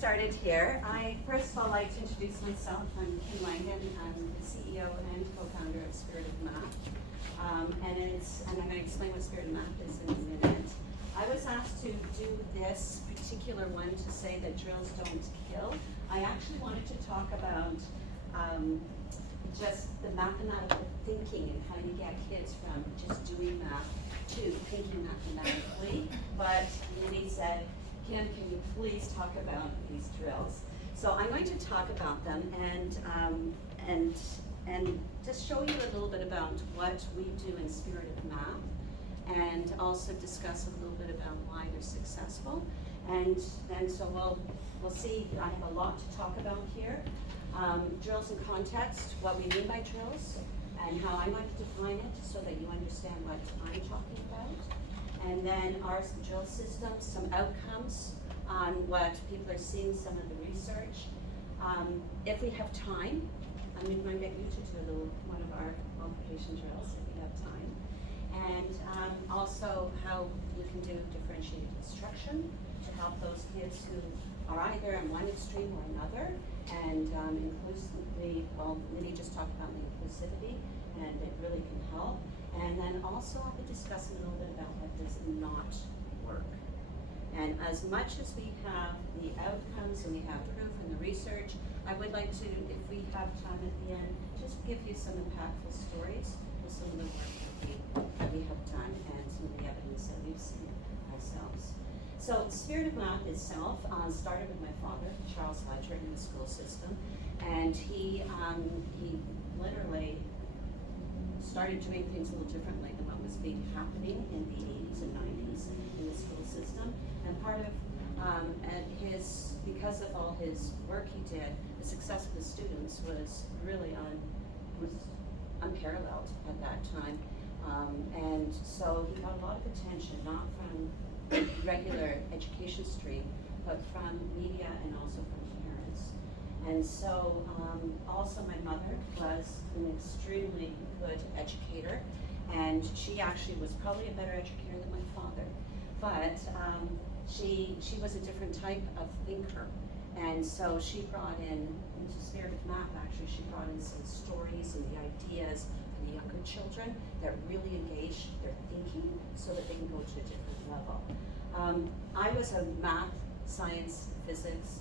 started here, I first of all like to introduce myself. I'm Kim Langen. I'm the CEO and co-founder of Spirit of Math. And I'm going to explain what Spirit of Math is in a minute. I was asked to do this particular one to say that drills don't kill. I actually wanted to talk about just the mathematical thinking and how you get kids from just doing math to thinking mathematically. But Minnie said, Kim, can you please talk about these drills? So I'm going to talk about them and just show you a little bit about what we do in Spirit of Math, and also discuss a little bit about why they're successful. And so we'll see. I have a lot to talk about here. Drills in context, what we mean by drills, and how I might define it so that you understand what I'm talking about. And then our drill systems, some outcomes on what people are seeing, some of the research. If we have time, I'm going to get you to do one of our multiplication drills if we have time. And also how you can do differentiated instruction to help those kids who are either in one extreme or another. And inclusively, well, Minnie just talked about the inclusivity, and it really can help. And then also I'll be discussing a little bit about what does not work. And as much as we have the outcomes and we have proof and the research, I would like to, if we have time at the end, just give you some impactful stories with some of the work that we have done and some of the evidence that we've seen ourselves. So Spirit of Math itself started with my father, Charles Ledger, in the school system, and he literally started doing things a little differently than what was happening in the 80s and 90s in the school system. And part of because of all his work he did, the success of the students was really unparalleled at that time. And so he got a lot of attention, not from the regular education stream, but from media and also from parents. And so also my mother was an extremely good educator, and she actually was probably a better educator than my father. But she was a different type of thinker. And so she brought into Spirit of Math, actually, she brought in some stories and the ideas for the younger children that really engage their thinking so that they can go to a different level. I was a math, science, physics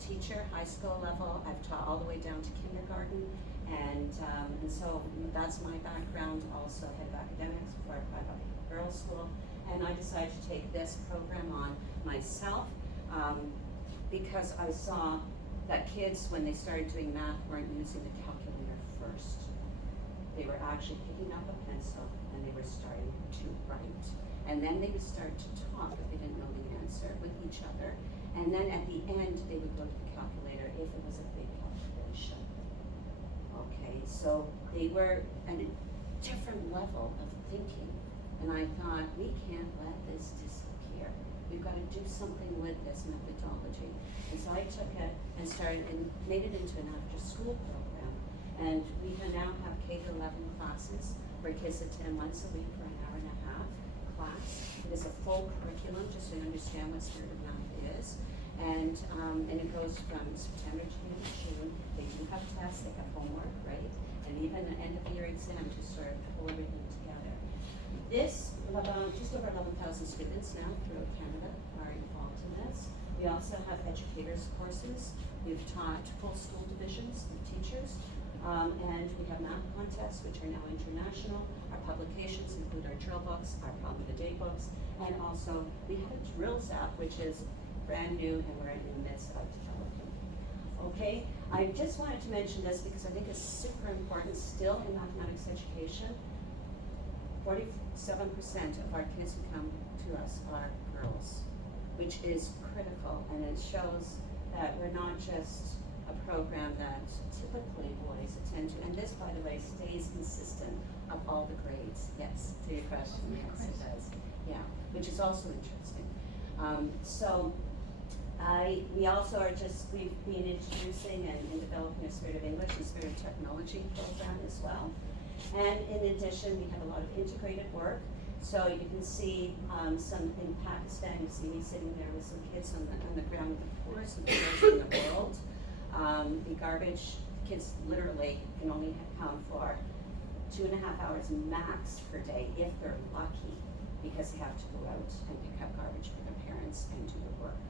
teacher, high school level. I've taught all the way down to kindergarten, and so that's my background. Also head of academics before I applied to girls' school, and I decided to take this program on myself because I saw that kids, when they started doing math, weren't using the calculator first. They were actually picking up a pencil and they were starting to write, and then they would start to talk if they didn't know the answer with each other. And then at the end, they would go to the calculator if it was a big calculation. Okay, so they were at a different level of thinking. And I thought, we can't let this disappear. We've got to do something with this methodology. And so I took it and made it into an after-school program. And we now have K-11 classes where kids attend once a week for an hour and a half class. It is a full curriculum, just so you understand what Spirit of Math is. And it goes from September to June. They do have tests, they have homework, right? And even an end of year exam to sort of pull everything together. Just over 11,000 students now throughout Canada are involved in this. We also have educators courses. We've taught full school divisions of teachers. And we have math contests, which are now international. Our publications include our drill books, our problem of the day books, and also we have a drills app, which is brand new and we're in the midst of developing. Okay, I just wanted to mention this because I think it's super important still in mathematics education. 47% of our kids who come to us are girls, which is critical, and it shows that we're not just a program that typically boys attend to, and this, by the way, stays consistent of all the grades. Yes, to your question, yes, it does. Yeah, which is also interesting. We also we've been introducing and developing a Spirit of English and Spirit of Technology program as well. And in addition, we have a lot of integrated work, So you can see some in Pakistan, you see me sitting there with some kids on the ground with the poorest of the poorest in the world. The garbage, kids literally can only count for 2.5 hours max per day if they're lucky, because they have to go out and pick up garbage for their parents and do the work.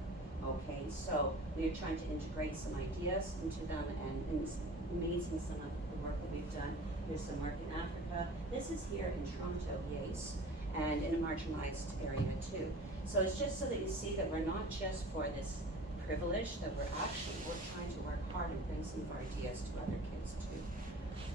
Okay, so we're trying to integrate some ideas into them, and it's amazing some of the work that we've done. There's some work in Africa. This is here in Toronto, yes, and in a marginalized area too. So it's just so that you see that we're not just for this privilege, that we're trying to work hard and bring some of our ideas to other kids too.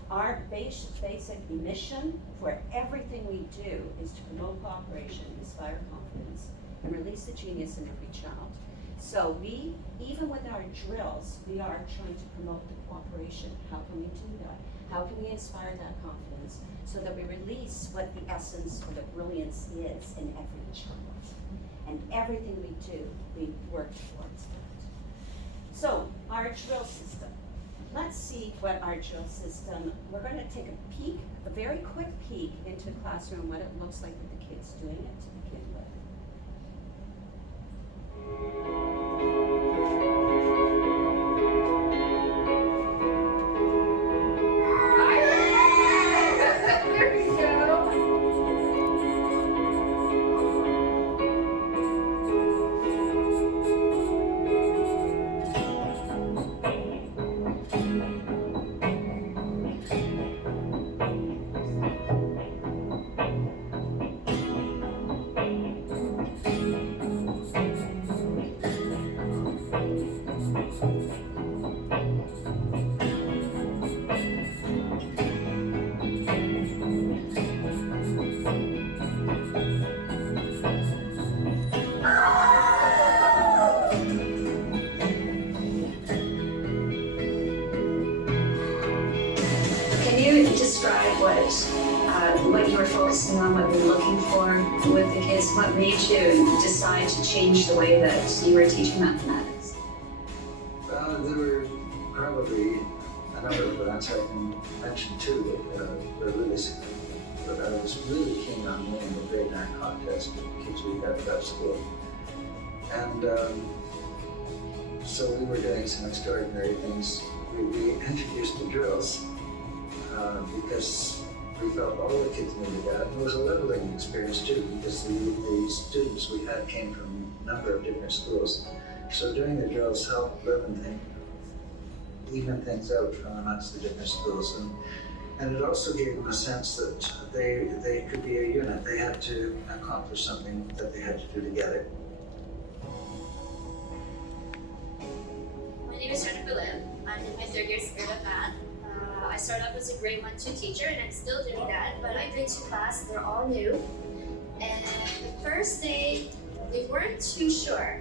Our basic mission for everything we do is to promote cooperation, inspire confidence, and release the genius in every child. So we, even with our drills, we are trying to promote the cooperation. How can we do that? How can we inspire that confidence so that we release what the essence or the brilliance is in every child? And everything we do, we work towards that. So our drill system. Let's see what our drill system, we're going to take a peek, a very quick peek into the classroom, what it looks like with the kids doing it to begin with. There we go. Can you describe what you were focusing on, what you were looking for with the kids? What made you decide to change the way that you were teaching mathematics? There were probably a number of events I can mention too that were really significant. But I was really keen on winning the grade 9 contest with the kids we had at school. And so we were doing some extraordinary things. We introduced the drills because we felt all the kids needed that. And it was a leveling experience too, because the students we had came from a number of different schools. So doing the drills helped even things out from amongst the different schools. And it also gave them a sense that they could be a unit. They had to accomplish something that they had to do together. My name is Jennifer Lim. I'm in my 3rd year Spirit of Math. I started off as a grade 1-2 teacher, and I'm still doing that, but I bring to class, they're all new. And the first day, they weren't too sure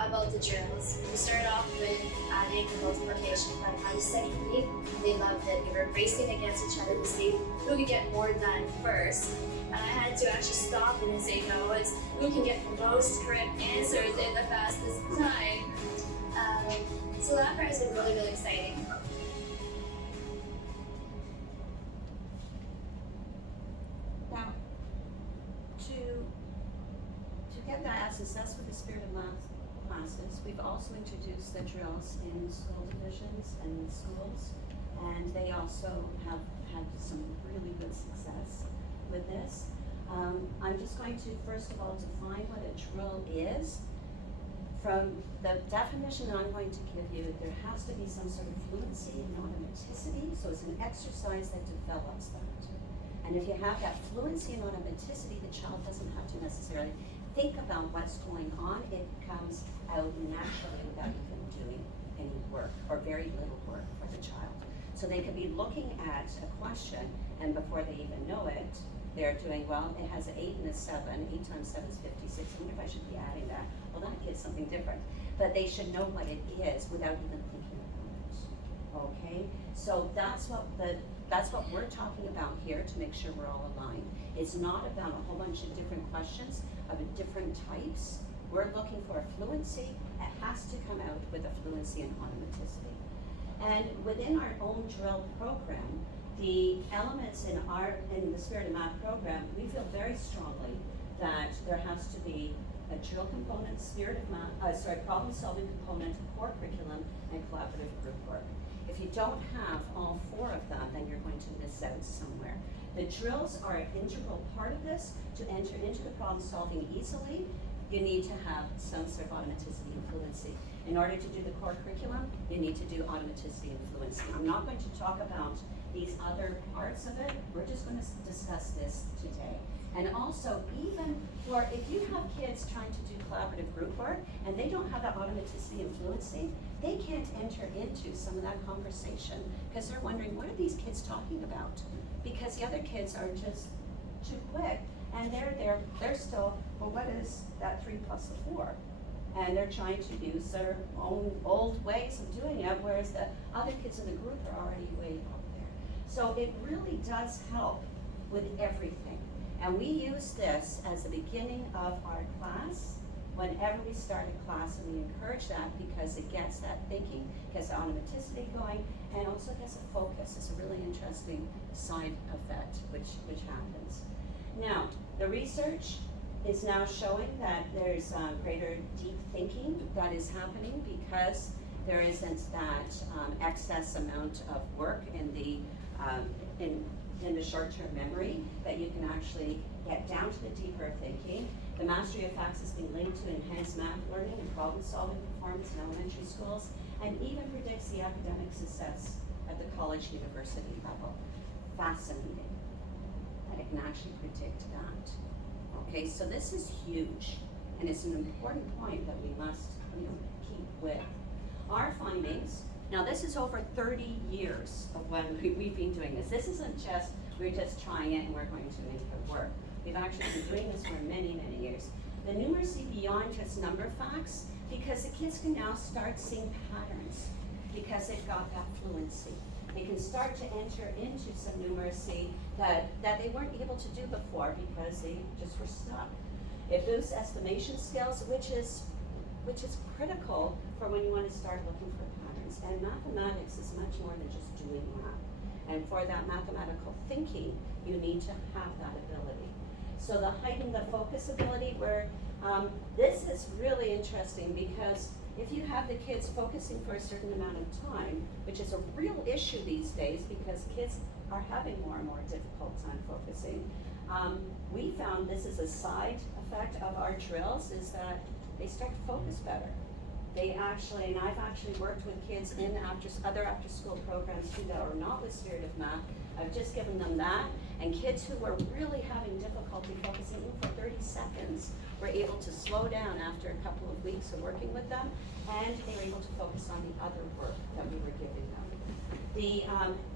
about the drills. We started off with adding the multiplication, but by the second week, they loved it. They were racing against each other to see who could get more done first. And I had to actually stop them and say, no, it's who can get the most correct answers in the fastest time. So that part has been really, really exciting. Now, to get that success with the Spirit of Math classes, we've also introduced the drills in school divisions and in schools, and they also have had some really good success with this. I'm just going to first of all define what a drill is. From the definition I'm going to give you, there has to be some sort of fluency and automaticity, so it's an exercise that develops that. And if you have that fluency and automaticity, the child doesn't have to necessarily think about what's going on. It comes out naturally without even doing any work or very little work for the child. So they could be looking at a question, and before they even know it, they're doing, well, it has an 8 and a 7. 8 times 7 is 56. I wonder if I should be adding that. Well, that gives something different. But they should know what it is without even thinking about it. Okay? So that's what we're talking about here to make sure we're all aligned. It's not about a whole bunch of different questions of different types. We're looking for a fluency. It has to come out with a fluency and automaticity. And within our own drill program, The elements in the Spirit of Math program, we feel very strongly that there has to be a drill component, problem-solving component, core curriculum, and collaborative group work. If you don't have all four of them, then you're going to miss out somewhere. The drills are an integral part of this. To enter into the problem solving easily, you need to have some sort of automaticity and fluency. In order to do the core curriculum, you need to do automaticity and fluency. I'm not going to talk about these other parts of it. We're just going to discuss this today. And also, even for if you have kids trying to do collaborative group work and they don't have that automaticity and fluency, they can't enter into some of that conversation because they're wondering, what are these kids talking about? Because the other kids are just too quick, and they're still, well, what is that 3 plus the 4? And they're trying to use their own old ways of doing it, whereas the other kids in the group are already way up there. So it really does help with everything. And we use this as the beginning of our class whenever we start a class, and we encourage that because it gets that thinking, gets the automaticity going, and also gets a focus. It's a really interesting side effect which happens. Now, the research is now showing that there's greater deep thinking that is happening because there isn't that excess amount of work in the short-term memory, that you can actually get down to the deeper thinking. The mastery of facts has been linked to enhanced math learning and problem-solving performance in elementary schools, and even predicts the academic success at the college university level. Fascinating that it can actually predict that. Okay, so this is huge, and it's an important point that we must keep with. Our findings, now this is over 30 years of when we've been doing this. This isn't just, we're just trying it and we're going to make it work. We've actually been doing this for many, many years. The numeracy beyond just number facts, because the kids can now start seeing patterns because they've got that fluency. They can start to enter into some numeracy that they weren't able to do before because they just were stuck. It boosts estimation skills, which is critical for when you want to start looking for patterns. And mathematics is much more than just doing math. And for that mathematical thinking, you need to have that ability. So the heighten the focus ability, where this is really interesting because if you have the kids focusing for a certain amount of time, which is a real issue these days because kids are having more and more difficult time focusing, we found this is a side effect of our drills, is that they start to focus better. They actually, and I've actually worked with kids in other after-school programs too that are not with Spirit of Math. I've just given them that, and kids who were really having difficulty focusing even for 30 seconds were able to slow down after a couple of weeks of working with them, and they were able to focus on the other work that we were giving them. The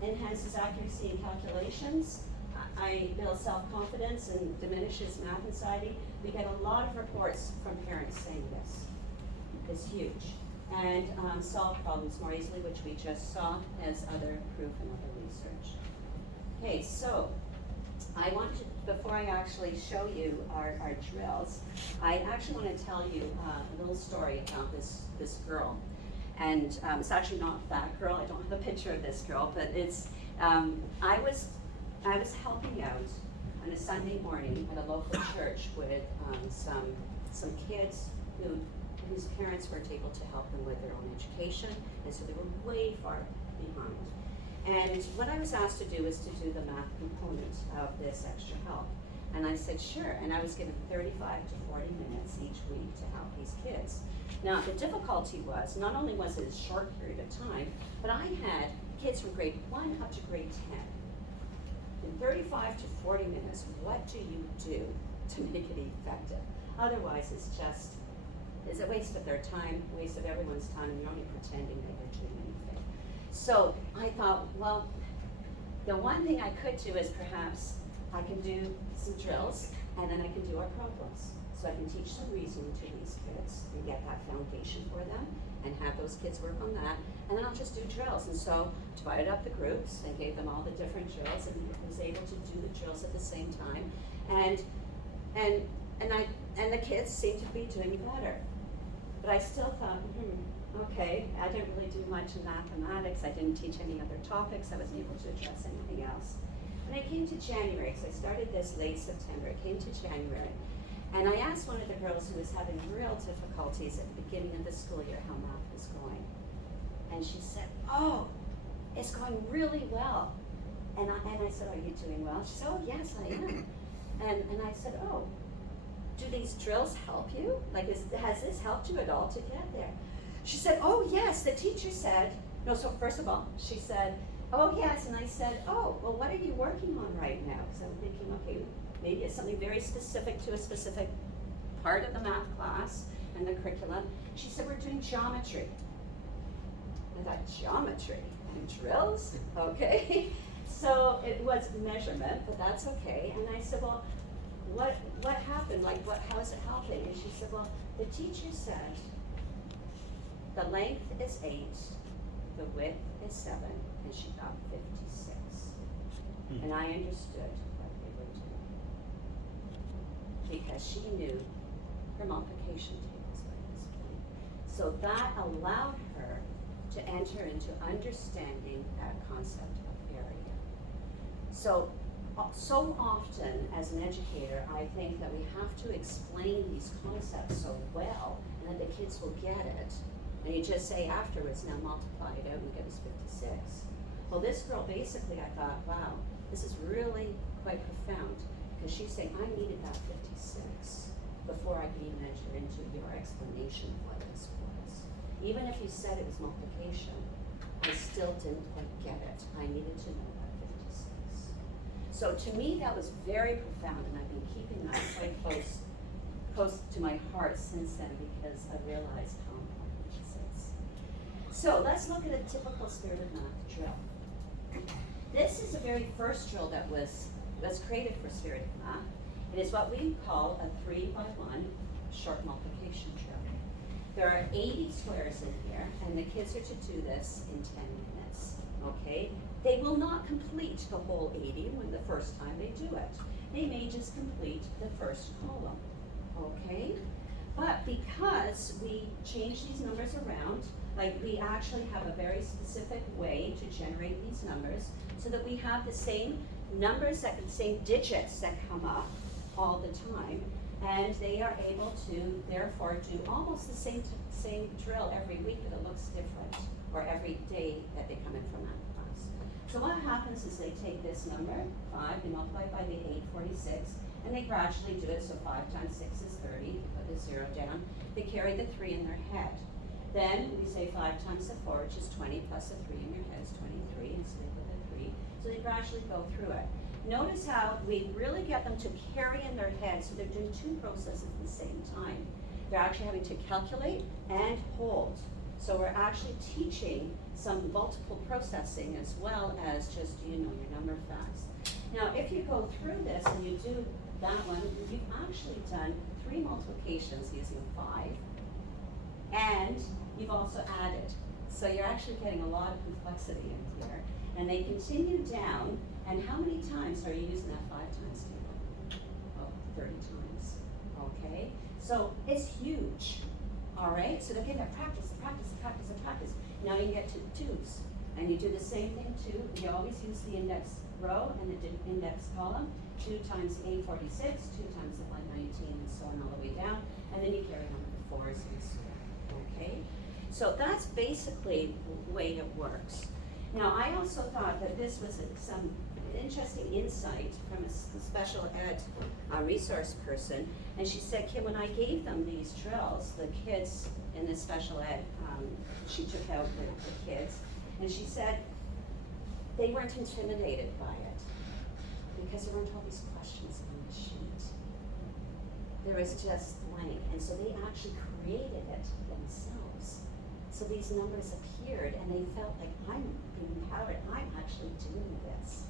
enhances accuracy in calculations. I build self-confidence and diminishes math anxiety. We get a lot of reports from parents saying this. It's huge. And solve problems more easily, which we just saw as other proof and other research. Okay, so I want to, before I actually show you our drills, I actually want to tell you a little story about this girl. And it's actually not that girl. I don't have a picture of this girl, but it's, I was helping out on a Sunday morning at a local church with some kids whose parents weren't able to help them with their own education, and so they were way far behind. And what I was asked to do was to do the math component of this extra help. And I said, sure, and I was given 35 to 40 minutes each week to help these kids. Now, the difficulty was, not only was it a short period of time, but I had kids from grade 1 up to grade 10. In 35 to 40 minutes, what do you do to make it effective? Otherwise, it's a waste of their time, waste of everyone's time, and you're only pretending that you're doing anything. So I thought, well, the one thing I could do is perhaps I can do some drills, and then I can do our problems. So I can teach some reasoning to these kids and get that foundation for them, and have those kids work on that, and then I'll just do drills. And so divided up the groups and gave them all the different drills, and was able to do the drills at the same time, and the kids seemed to be doing better. But I still thought, okay, okay? I didn't really do much in mathematics. I didn't teach any other topics. I wasn't able to address anything else. And I came to January, so I started this late September. It came to January, and I asked one of the girls who was having real difficulties at the beginning of the school year how math was going. And she said, oh, it's going really well. And I said, are you doing well? She said, oh, yes, I am. And I said, oh, do these drills help you? Like, has this helped you at all to get there? She said, oh, yes, the teacher said, no, so first of all, she said, oh, yes, and I said, oh, well, what are you working on right now? Because I'm thinking, okay, maybe it's something very specific to a specific part of the math class and the curriculum. She said, we're doing geometry. I thought, geometry and drills? Okay. So it was measurement, but that's okay. And I said, well, what happened? Like, how is it helping? And she said, well, the teacher said the length is 8, the width is 7, and she got 56. And I understood what they were doing because she knew her multiplication tables by this point. So that allowed her to enter into understanding that concept of area. So often as an educator, I think that we have to explain these concepts so well and that the kids will get it. And you just say afterwards, now multiply it out and get us 56. Well, this girl basically, I thought, wow, this is really quite profound because she's saying, I needed that 56 before I could even enter into your explanation of what this was. Even if you said it was multiplication, I still didn't quite get it. I needed to know that 56. So to me, that was very profound, and I've been keeping that quite close to my heart since then because I realized how important this is. So let's look at a typical Spirit of Math drill. This is the very first drill that was created for Spirit of Math. It is what we call a 3x1 short multiplication drill. There are 80 squares in here, and the kids are to do this in 10 minutes, okay? They will not complete the whole 80 when the first time they do it. They may just complete the first column, okay? But because we change these numbers around, like we actually have a very specific way to generate these numbers so that we have the same numbers, the same digits that come up all the time, and they are able to therefore do almost the same drill every week, but it looks different, or every day that they come in from math class. So what happens is they take this number, 5, they multiply it by the 846, and they gradually do it, so 5 times 6 is 30, you put the 0 down, they carry the 3 in their head. Then we say 5 times the 4, which is 20, plus the 3 in your head is 23, and so they put the 3, so they gradually go through it. Notice how we really get them to carry in their head, so they're doing 2 processes at the same time. They're actually having to calculate and hold. So we're actually teaching some multiple processing as well as just, your number facts. Now, if you go through this and you do that one, you've actually done 3 multiplications using 5, and you've also added. So you're actually getting a lot of complexity in here. And they continue down, and how many times are you using that 5 times table? Oh, 30 times, okay? So it's huge, all right? So they're getting that practice. Now you get to 2's, and you do the same thing too. You always use the index row and the index column. 2 times 846, 2 times the 119, and so on all the way down. And then you carry on with the 4's and so on, okay? So that's basically the way it works. Now, I also thought that this was some interesting insight from a special ed resource person, and she said, Kim, when I gave them these drills, the kids in the special ed, she took out the kids, and she said they weren't intimidated by it because there weren't all these questions on the sheet. There was just blank, and so they actually created it themselves. So these numbers appeared, and they felt like, I'm being empowered. I'm actually doing this.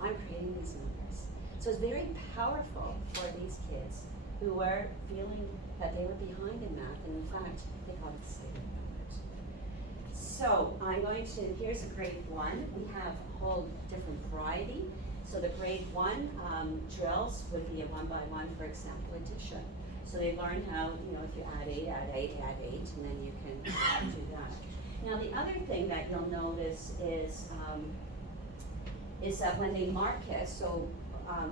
I'm creating these numbers. So it's very powerful for these kids who were feeling that they were behind in math, and in fact, they got excited about it. So I'm going to, here's a grade 1. We have a whole different variety. So the grade 1 drills would be a 1-by-1, for example, addition. So they learn how, if you add 8, add 8, add 8, and then you can do that. Now, the other thing that you'll notice is that when they mark it, so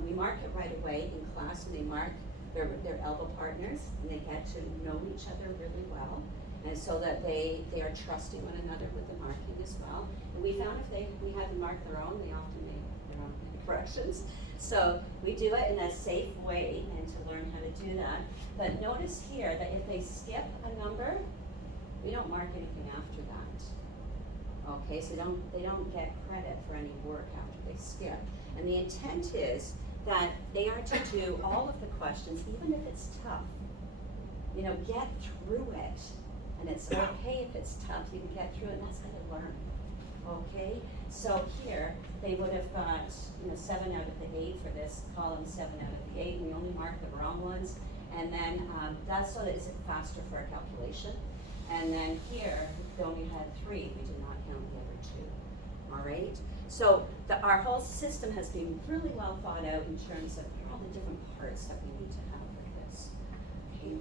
we mark it right away in class, and they mark their elbow partners, and they get to know each other really well, and so that they are trusting one another with the marking as well. And we found if we had them mark their own, they often make their own corrections. So we do it in a safe way and to learn how to do that. But notice here that if they skip a number, we don't mark anything after that. Okay, so they don't get credit for any work after they skip. And the intent is that they are to do all of the questions, even if it's tough. You know, get through it. And it's okay if it's tough, you can get through it, and that's how they learn. Okay, so here they would have got 7 out of the 8 for this column, 7 out of the 8, and we only marked the wrong ones. And then that's so that it's faster for our calculation. And then here we only had 3, we did not count the other 2. All right, so our whole system has been really well thought out in terms of all the different parts that we need to have with this. Okay,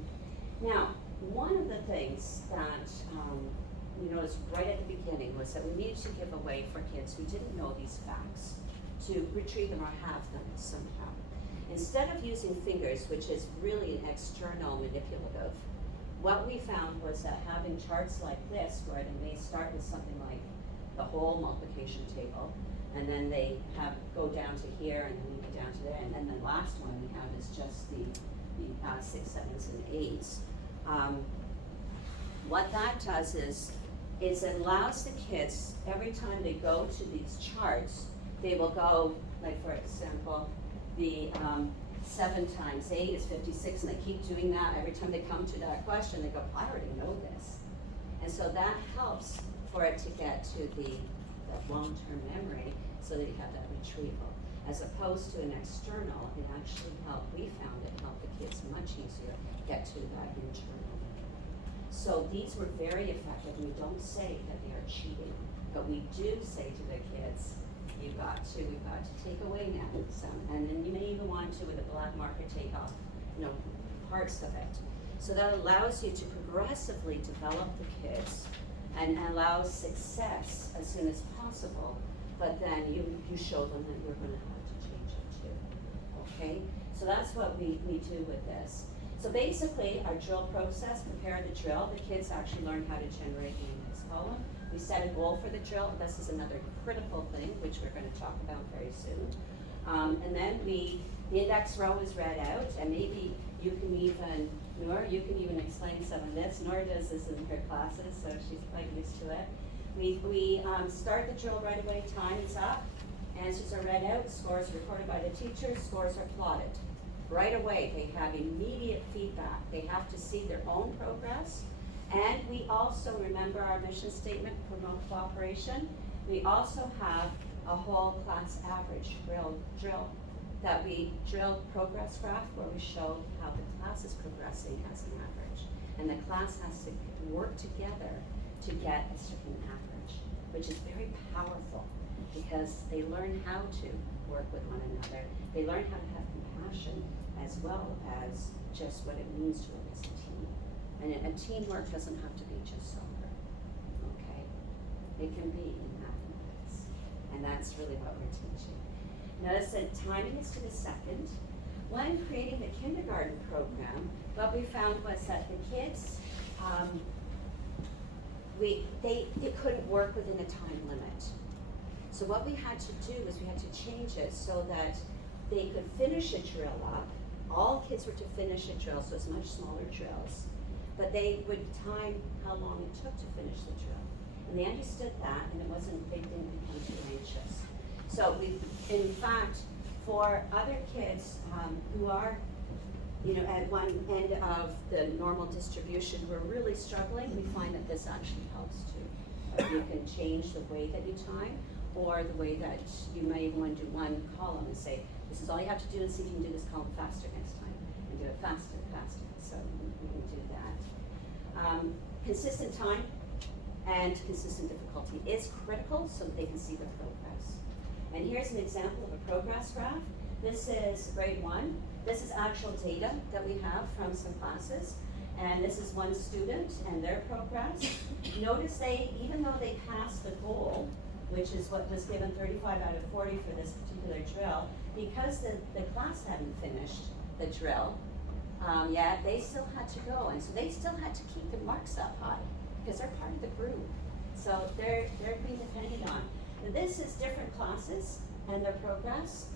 now one of the things that we noticed right at the beginning was that we needed to give away for kids who didn't know these facts to retrieve them or have them somehow. Instead of using fingers, which is really an external manipulative, what we found was that having charts like this, where they may start with something like the whole multiplication table, and then they go down to here, and then we go down to there, and then the last one we have is just the 6s, 7s, and 8s. What that does is it allows the kids, every time they go to these charts, they will go, like for example, the 7 times 8 is 56, and they keep doing that. Every time they come to that question, they go, I already know this. And so that helps for it to get to that long-term memory so that you have that retrieval. As opposed to an external, it actually we found it helped the kids much easier get to that internal. So these were very effective. We don't say that they are cheating, but we do say to the kids, we've got to take away now some, and then you may even want to, with a black marker, take off, parts of it. So that allows you to progressively develop the kids and allows success as soon as possible, but then you show them that you're going to have to change it too. Okay? So that's what we do with this. So basically, our drill process, prepare the drill, the kids actually learn how to generate the index column. We set a goal for the drill. This is another critical thing, which we're going to talk about very soon. And then the index row is read out, and maybe you can even, Noor, you can even explain some of this. Noor does this in her classes, so she's quite used to it. We start the drill right away, time is up, answers are read out, scores are recorded by the teachers, scores are plotted. Right away, they have immediate feedback. They have to see their own progress. And we also, remember our mission statement, promote cooperation. We also have a whole class average drill that we drill progress graph where we show how the class is progressing as an average. And the class has to work together to get a certain average, which is very powerful because they learn how to work with one another. They learn how to have compassion as well as just what it means to work as a team. And teamwork doesn't have to be just soccer, okay? It can be in mathematics, and that's really what we're teaching. Notice that timing is to the second. When creating the kindergarten program, what we found was that the kids, they couldn't work within a time limit. So what we had to do is we had to change it so that they could finish a drill up. All kids were to finish a drill, so it's much smaller drills. But they would time how long it took to finish the drill. And they understood that, and they didn't become too anxious. So in fact, for other kids who are, at one end of the normal distribution who are really struggling, we find that this actually helps too. You can change the way that you time, or the way that you might even want to do one column and say, this is all you have to do, and see if you can do this column faster next time, and do it faster. So we can do that. Consistent time and consistent difficulty is critical so that they can see the progress. And here's an example of a progress graph. This is grade 1. This is actual data that we have from some classes. And this is one student and their progress. Notice even though they passed the goal, which is what was given 35 out of 40 for this particular drill, because the class hadn't finished the drill yet, they still had to go. And so they still had to keep their marks up high because they're part of the group. So they're being depended on. And this is different classes and their progress.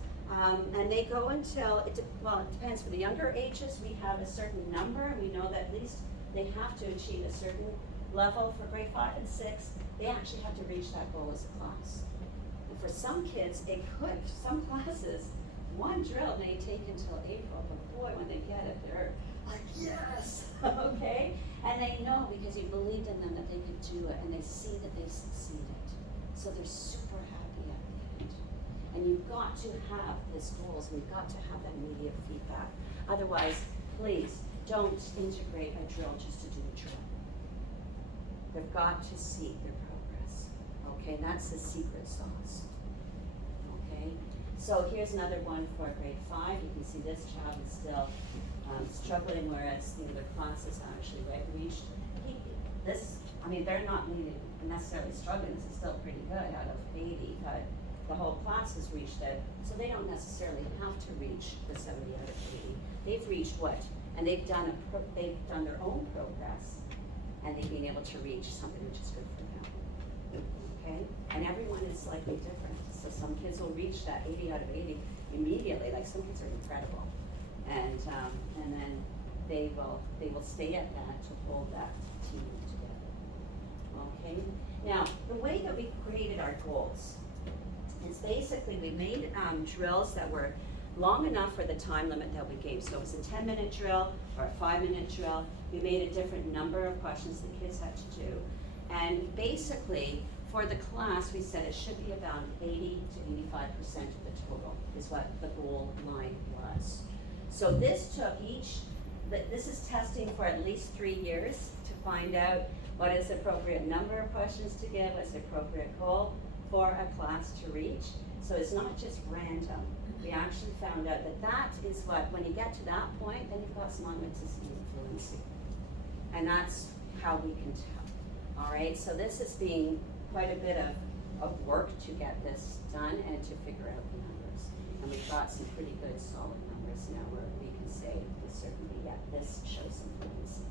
And they go until, it depends. For the younger ages, we have a certain number, and we know that at least they have to achieve a certain level. For grade 5 and 6, they actually have to reach that goal as a class. And for some kids, some classes, one drill may take until April, but boy, when they get it, they're like, yes, okay? And they know because you believed in them that they could do it, and they see that they've succeeded. So they're super happy at the end. And you've got to have these goals, and you've got to have that immediate feedback. Otherwise, please don't integrate a drill just to do a drill. They've got to see their progress. Okay, and that's the secret sauce. Okay, so here's another one for grade 5. You can see this child is still struggling, whereas their class is actually reached. They're not necessarily struggling. This is still pretty good out of 80, but the whole class has reached it, so they don't necessarily have to reach the 70 out of 80. They've reached what? And they've done their own progress, and they've been able to reach something which is good for them. Okay? And everyone is slightly different. So some kids will reach that 80 out of 80 immediately. Like some kids are incredible, and then they will stay at that to hold that team together. Okay? Now the way that we created our goals. It's basically, we made drills that were long enough for the time limit that we gave. So it was a 10-minute drill or a 5-minute drill. We made a different number of questions the kids had to do. And basically, for the class, we said it should be about 80 to 85% of the total is what the goal line was. So this took this is testing for at least 3 years to find out what is the appropriate number of questions to give, what's the appropriate goal for a class to reach. So it's not just random. We actually found out that is what, when you get to that point, then you've got some authenticity and fluency. And that's how we can tell. All right, so this has been quite a bit of work to get this done and to figure out the numbers. And we've got some pretty good solid numbers now where we can say with certainty, yeah, this shows some fluency.